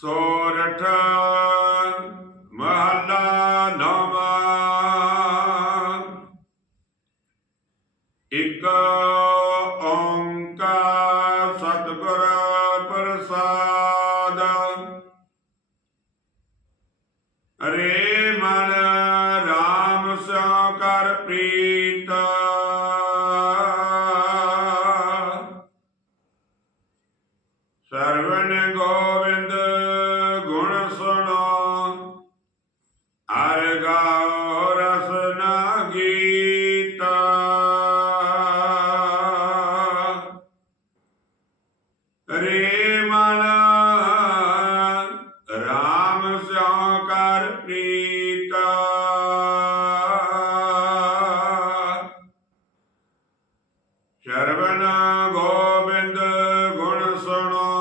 ਸੋਰਠ ਮਹੱਲਾ ਨੌਵਾਂ। ਇਕ ਓੰਕਾਰ ਸਤਿਗੁਰ ਪ੍ਰਸਾਦ। ਅਰੇ ਮਨ ਰਾਮ ਸਿਉ ਕਰ ਪ੍ਰੀਤ। ਸਰਵਨ ਗੋਵਿੰਦ ਹਰ ਗਾਓ ਰਸਨਾ ਗੀਤ। ਰੇ ਮਨ ਰਾਮ ਸਿਉ ਕਰ ਪ੍ਰੀਤ। ਸ਼ਰਵਨ ਗੋਬਿੰਦ ਗੁਣ ਸੁਣੋ,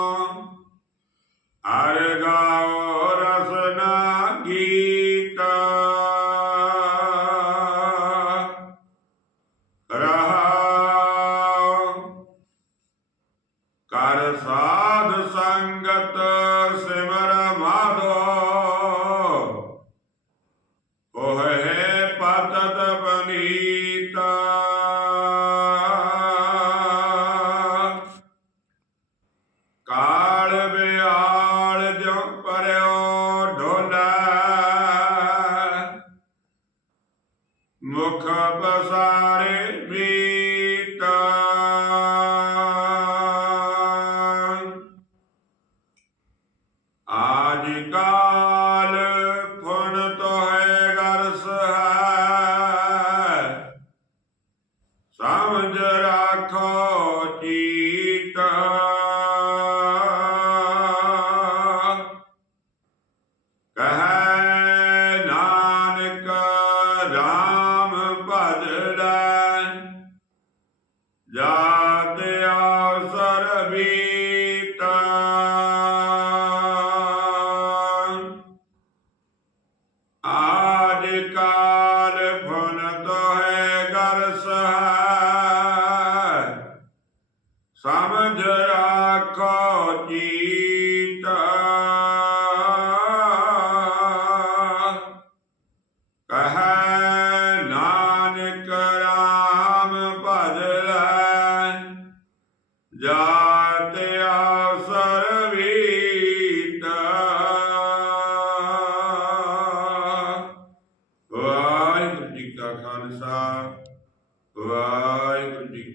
ਹਰ ਗਾਓ ਕਰ ਸਾਧ ਸੰਗਤ ਸਿਮਰ ਮਾਧੋ। ਉਹੇ ਪਤਤ ਬਨੀਤਾ। ਕਾਲ ਬਿਆਲ ਜੋ ਪਰਿਓ ਢੋਲਾ। ਮੁਖ ਬਸਾਰੇ ਵੀ ਸਮਝ ਰਾਖੋ ਚੀਤ। ਕਹੈ ਨਾਨਕ ਰਾਮ ਰਾਖੋ ਚੀਤ। ਕਹੈ ਨਾਨਕ ਰਾਮ ਭਜ